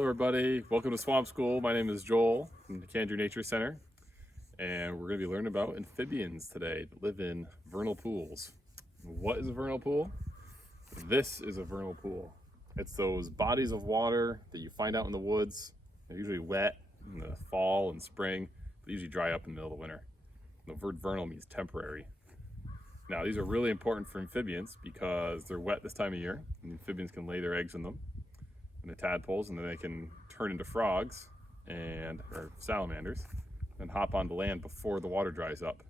Hello everybody, welcome to Swamp School. My name is Joel from the Candrew Nature Center, and we're going to be learning about amphibians today that live in vernal pools. What is a vernal pool? This is a vernal pool. It's those bodies of water that you find out in the woods. They're usually wet in the fall and spring, but they usually dry up in the middle of the winter. The word vernal means temporary. Now these are really important for amphibians because they're wet this time of year, and amphibians can lay their eggs in them. And the tadpoles, and then they can turn into frogs or salamanders and hop onto land before the water dries up.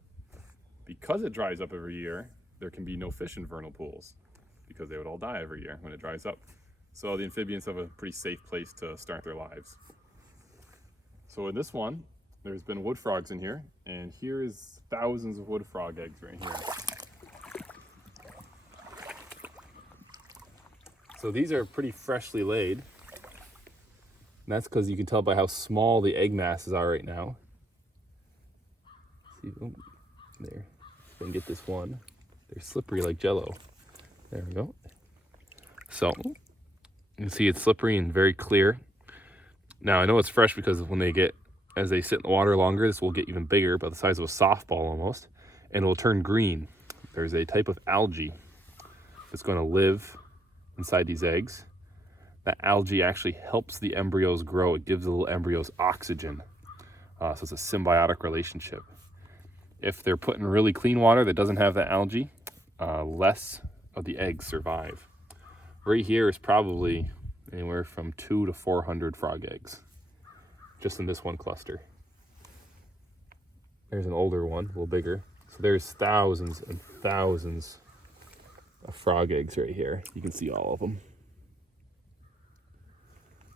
Because it dries up every year, there can be no fish in vernal pools because they would all die every year when it dries up. So the amphibians have a pretty safe place to start their lives. So in this one, there's been wood frogs in here, and here is thousands of wood frog eggs right here. So these are pretty freshly laid. And that's because you can tell by how small the egg masses are right now. See, oh, there. If I can get this one. They're slippery like Jello. There we go. So you can see it's slippery and very clear. Now I know it's fresh because as they sit in the water longer, this will get even bigger, about the size of a softball almost, and it will turn green. There's a type of algae that's going to live inside these eggs. That algae actually helps the embryos grow. It gives the little embryos oxygen. So it's a symbiotic relationship. If they're put in really clean water that doesn't have that algae, less of the eggs survive. Right here is probably anywhere from 200 to 400 frog eggs, just in this one cluster. There's an older one, a little bigger. So there's thousands and thousands of frog eggs right here. You can see all of them.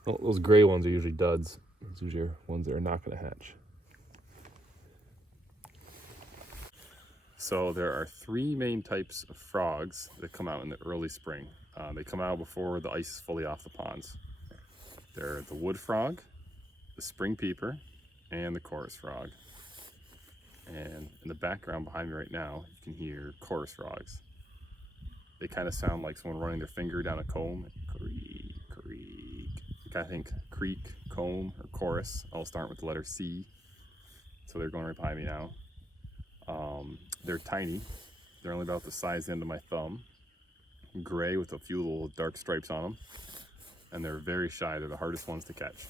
Oh, those gray ones are usually duds. Those are usually ones that are not going to hatch. So there are three main types of frogs that come out in the early spring. They come out before the ice is fully off the ponds. They're the wood frog, the spring peeper, and the chorus frog. And in the background behind me right now, you can hear chorus frogs. They kind of sound like someone running their finger down a comb. Creak, creak. You kind of think creek, comb, or chorus all start with the letter C. So they're going right behind me now. They're tiny. They're only about the size end of my thumb. Gray with a few little dark stripes on them. And they're very shy. They're the hardest ones to catch.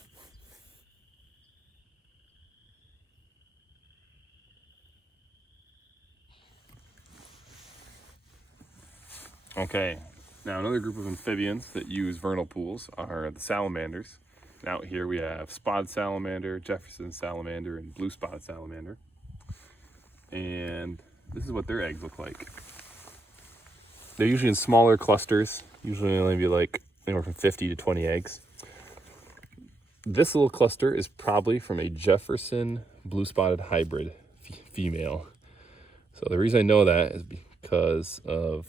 Okay, now another group of amphibians that use vernal pools are the salamanders. And out here we have spotted salamander, Jefferson salamander, and blue spotted salamander. And this is what their eggs look like. They're usually in smaller clusters, usually only be like anywhere from 50 to 20 eggs. This little cluster is probably from a Jefferson blue spotted hybrid female. So the reason I know that is because of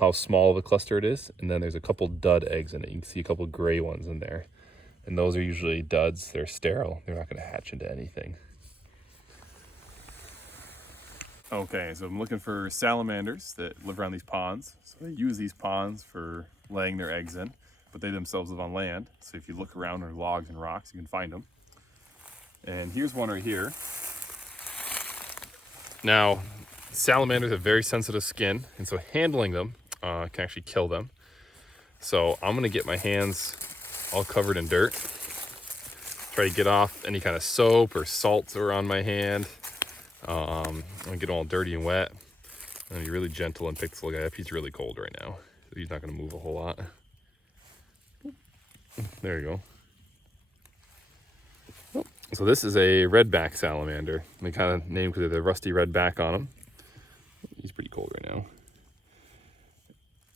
how small of a cluster it is, and then there's a couple dud eggs in it. You can see a couple gray ones in there, and those are usually duds. They're sterile. They're not going to hatch into anything. Okay, so I'm looking for salamanders that live around these ponds. So they use these ponds for laying their eggs in, but they themselves live on land. So if you look around on logs and rocks, you can find them. And here's one right here. Now, salamanders have very sensitive skin, and so handling them can actually kill them. So I'm gonna get my hands all covered in dirt, try to get off any kind of soap or salts that are on my hand. I'm gonna get all dirty and wet. I'm gonna be really gentle and pick this little guy up. He's really cold right now, so he's not gonna move a whole lot. There you go. So this is a redback salamander. They kind of named because of the rusty red back on him. He's pretty cold right now.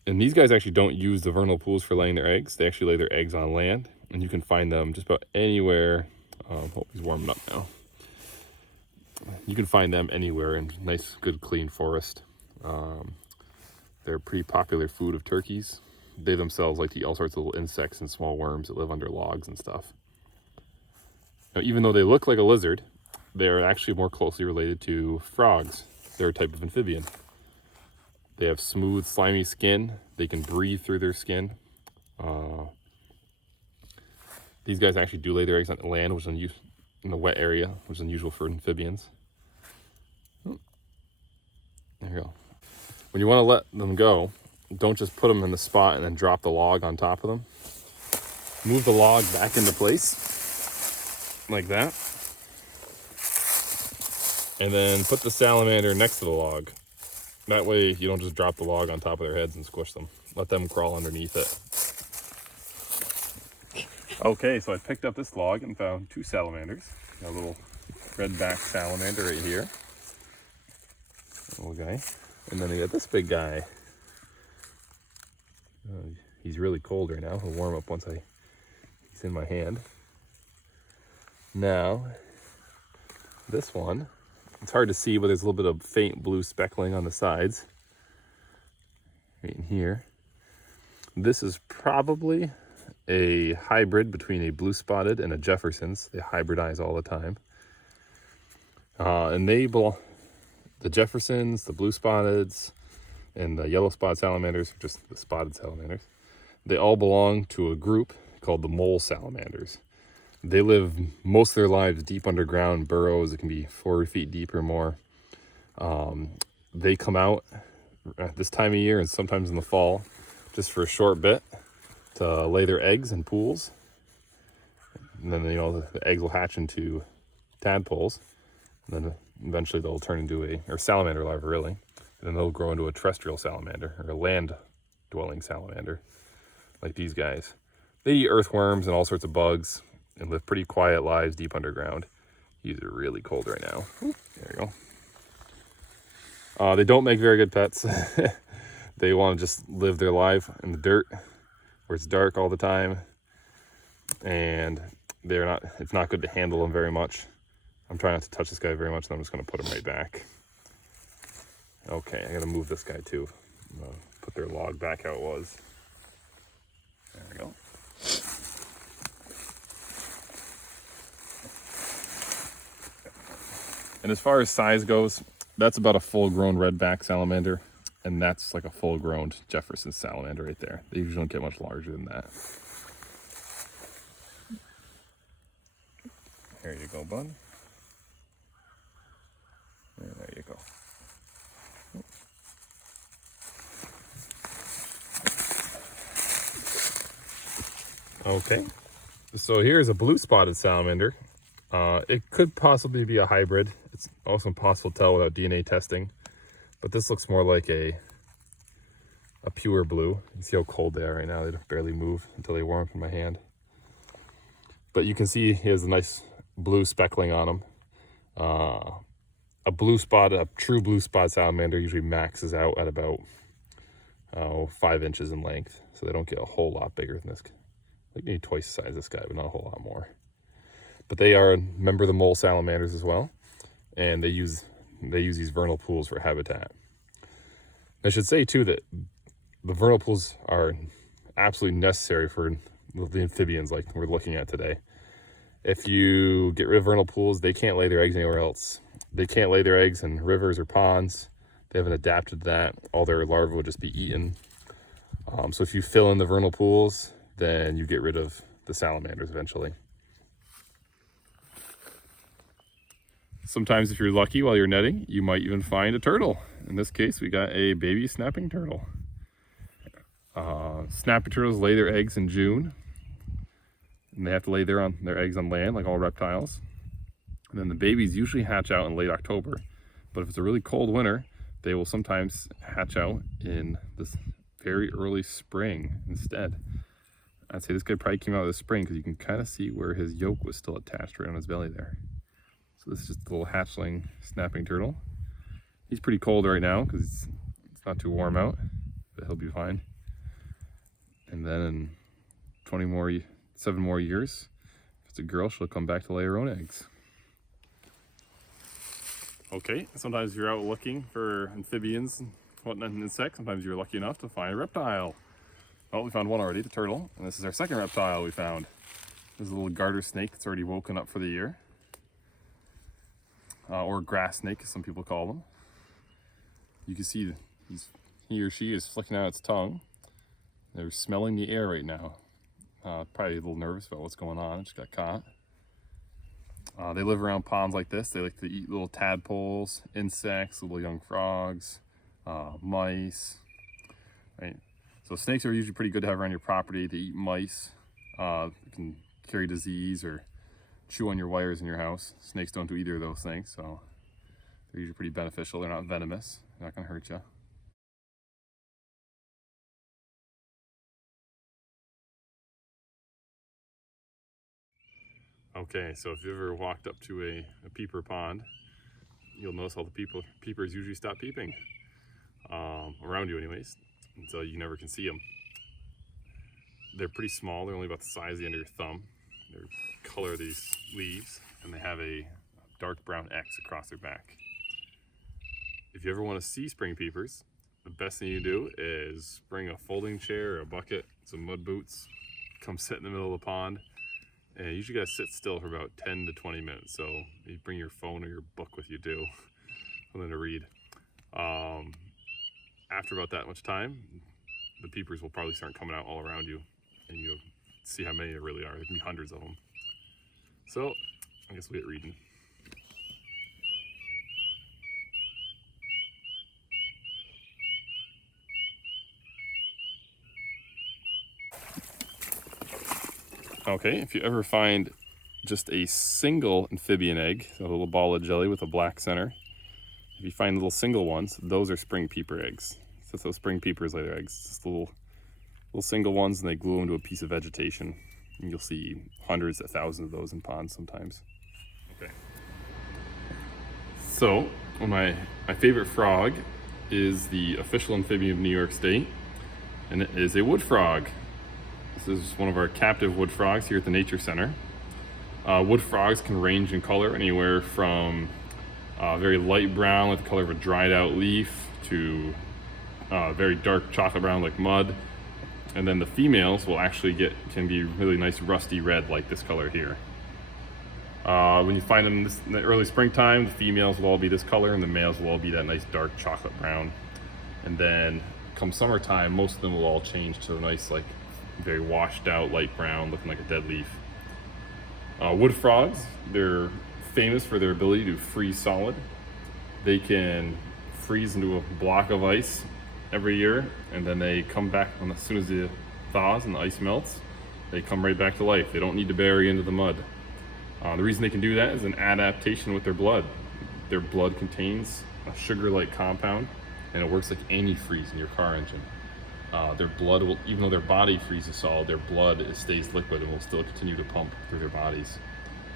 And these guys actually don't use the vernal pools for laying their eggs. They actually lay their eggs on land, and you can find them just about anywhere. Oh, he's warming up now. You can find them anywhere in nice, good, clean forest. They're a pretty popular food of turkeys. They themselves like to eat all sorts of little insects and small worms that live under logs and stuff. Now, even though they look like a lizard, they're actually more closely related to frogs. They're a type of amphibian. They have smooth, slimy skin. They can breathe through their skin. These guys actually do lay their eggs on land, which is in the wet area, which is unusual for amphibians. There you go. When you want to let them go, don't just put them in the spot and then drop the log on top of them. Move the log back into place, like that. And then put the salamander next to the log. That way you don't just drop the log on top of their heads and squish them. Let them crawl underneath it. Okay, so I picked up this log and found 2 salamanders. A little redback salamander right here. Little guy. And then I got this big guy. He's really cold right now. He'll warm up once he's in my hand. Now, this one, it's hard to see, but there's a little bit of faint blue speckling on the sides. Right in here. This is probably a hybrid between a blue spotted and a Jefferson's. They hybridize all the time. And they belong, the Jeffersons, the blue spotteds, and the yellow spot salamanders, just the spotted salamanders, they all belong to a group called the mole salamanders. They live most of their lives deep underground burrows. It can be 4 feet deep or more. They come out at this time of year and sometimes in the fall just for a short bit to lay their eggs in pools. And then, the eggs will hatch into tadpoles. And then eventually they'll turn into or salamander larvae, really. And then they'll grow into a terrestrial salamander, or a land-dwelling salamander, like these guys. They eat earthworms and all sorts of bugs and live pretty quiet lives deep underground. These are really cold right now. There you go. They don't make very good pets. They want to just live their life in the dirt where it's dark all the time, and it's not good to handle them very much. I'm trying not to touch this guy very much, so I'm just going to put him right back. Okay, I got to move this guy too. Put their log back how it was. There we go. And as far as size goes, that's about a full-grown redback salamander, and that's like a full-grown Jefferson salamander right there. They usually don't get much larger than that. There you go, bud. And there you go. Okay, so here's a blue spotted salamander. It could possibly be a hybrid. It's also impossible to tell without DNA testing, but this looks more like a pure blue. You see how cold they are right now. They barely move until they warm up in my hand. But you can see he has a nice blue speckling on him. A true blue spot salamander usually maxes out at about 5 inches in length, so they don't get a whole lot bigger than this. Like maybe twice the size of this guy, but not a whole lot more. But they are a member of the mole salamanders as well, and they use these vernal pools for habitat. I should say too that the vernal pools are absolutely necessary for the amphibians like we're looking at today. If you get rid of vernal pools, they can't lay their eggs anywhere else. They can't lay their eggs in rivers or ponds. They haven't adapted to that. All their larvae would just be eaten. So if you fill in the vernal pools, then you get rid of the salamanders eventually. Sometimes if you're lucky while you're netting, you might even find a turtle. In this case, we got a baby snapping turtle. Snapping turtles lay their eggs in June, and they have to lay their eggs on land like all reptiles. And then the babies usually hatch out in late October. But if it's a really cold winter, they will sometimes hatch out in this very early spring instead. I'd say this guy probably came out of the spring because you can kind of see where his yolk was still attached right on his belly there. So this is just a little hatchling snapping turtle. He's pretty cold right now because it's not too warm out, but he'll be fine. And then in 7 more years, if it's a girl, she'll come back to lay her own eggs. Okay, sometimes if you're out looking for amphibians and whatnot and insects, sometimes you're lucky enough to find a reptile. Well, we found one already, the turtle, and this is our second reptile we found. There's a little garter snake that's already woken up for the year. Or grass snake, as some people call them. You can see he or she is flicking out its tongue. They're smelling the air right now. Probably a little nervous about what's going on. Just got caught. They live around ponds like this. They like to eat little tadpoles, insects, little young frogs, mice, right? So snakes are usually pretty good to have around your property. They eat mice. They can carry disease or chew on your wires in your house. Snakes don't do either of those things, so they're usually pretty beneficial. They're not venomous. They're not going to hurt you. Okay, so if you ever walked up to a peeper pond, you'll notice all the peepers usually stop peeping, around you anyways, until you never can see them. They're pretty small. They're only about the size of the end of your thumb. They color these leaves, and they have a dark brown X across their back. If you ever want to see spring peepers, the best thing you do is bring a folding chair or a bucket, some mud boots, come sit in the middle of the pond. And you usually gotta sit still for about 10 to 20 minutes. So you bring your phone or your book with you too, something to read. After about that much time, the peepers will probably start coming out all around you, and you'll see how many there really are. There can be hundreds of them. So I guess we'll get reading. Okay, if you ever find just a single amphibian egg, a little ball of jelly with a black center, if you find little single ones, those are spring peeper eggs. So those spring peepers lay their eggs, just little single ones, and they glue them to a piece of vegetation. And you'll see hundreds of thousands of those in ponds sometimes. Okay. So my favorite frog is the official amphibian of New York State, and it is a wood frog. This is one of our captive wood frogs here at the Nature Center. Wood frogs can range in color anywhere from very light brown like the color of a dried out leaf to very dark chocolate brown like mud. And then the females will actually can be really nice rusty red like this color here. When you find them in the early springtime, the females will all be this color and the males will all be that nice dark chocolate brown. And then come summertime, most of them will all change to a nice like very washed out light brown looking like a dead leaf. Wood frogs, they're famous for their ability to freeze solid. They can freeze into a block of ice every year, and then they come back as soon as it thaws and the ice melts, they come right back to life. They don't need to bury into the mud. The reason they can do that is an adaptation with their blood. Their blood contains a sugar-like compound, and it works like antifreeze in your car engine. Their blood will, even though their body freezes solid, their blood stays liquid and will still continue to pump through their bodies,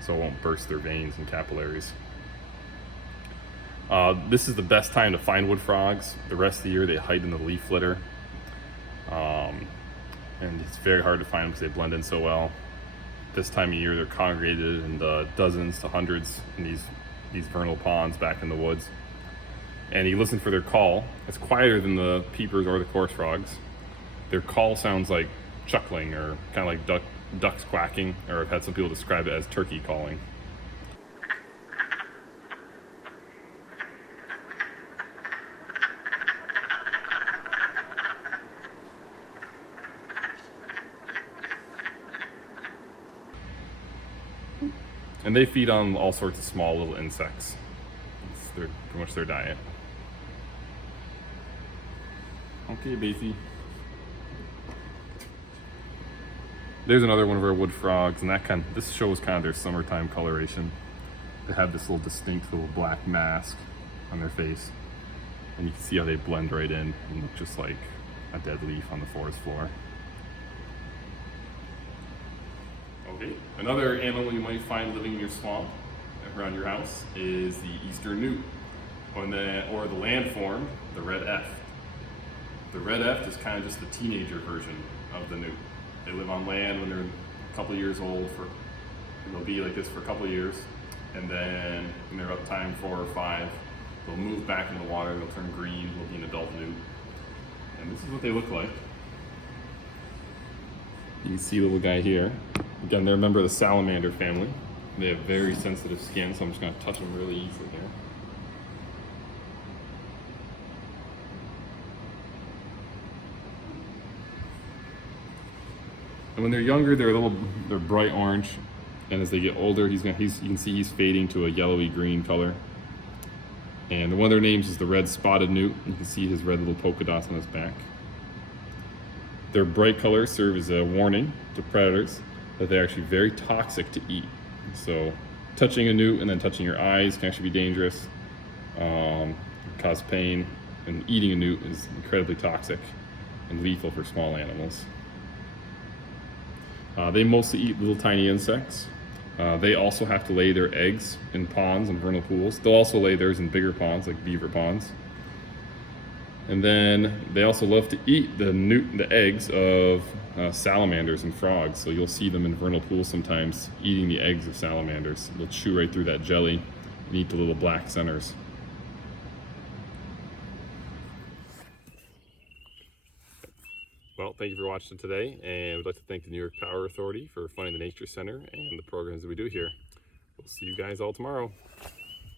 so it won't burst their veins and capillaries. This is the best time to find wood frogs. The rest of the year they hide in the leaf litter, and it's very hard to find them because they blend in so well. This time of year they're congregated in dozens to hundreds in these vernal ponds back in the woods. And you listen for their call. It's quieter than the peepers or the coarse frogs. Their call sounds like chuckling or kind of like ducks quacking, or I've had some people describe it as turkey calling. And they feed on all sorts of small little insects. It's pretty much their diet. Okay, Beefy. There's another one of our wood frogs, and this shows kind of their summertime coloration. They have this little distinct little black mask on their face, and you can see how they blend right in and look just like a dead leaf on the forest floor. Okay, another animal you might find living in your swamp around your house is the eastern newt, or the landform, the red eft. The red eft is kind of just the teenager version of the newt. They live on land when they're a couple years old, and they'll be like this for a couple years, and then when they're up time 4 or 5, they'll move back in the water, they'll turn green, they'll be an adult newt. And this is what they look like. You can see the little guy here. Again, they're a member of the salamander family. They have very sensitive skin, so I'm just going to touch them really easily here. And when they're younger, they're bright orange, and as they get older, you can see he's fading to a yellowy green color. And one of their names is the red spotted newt. You can see his red little polka dots on his back. Their bright colors serve as a warning to predators that they're actually very toxic to eat. So touching a newt and then touching your eyes can actually be dangerous, cause pain, and eating a newt is incredibly toxic and lethal for small animals. They mostly eat little tiny insects. They also have to lay their eggs in ponds and vernal pools. They'll also lay theirs in bigger ponds, like beaver ponds. And then they also love to eat the eggs of salamanders and frogs. So you'll see them in vernal pools sometimes eating the eggs of salamanders. They'll chew right through that jelly and eat the little black centers. Well, thank you for watching today, and we'd like to thank the New York Power Authority for funding the Nature Center and the programs that we do here. We'll see you guys all tomorrow.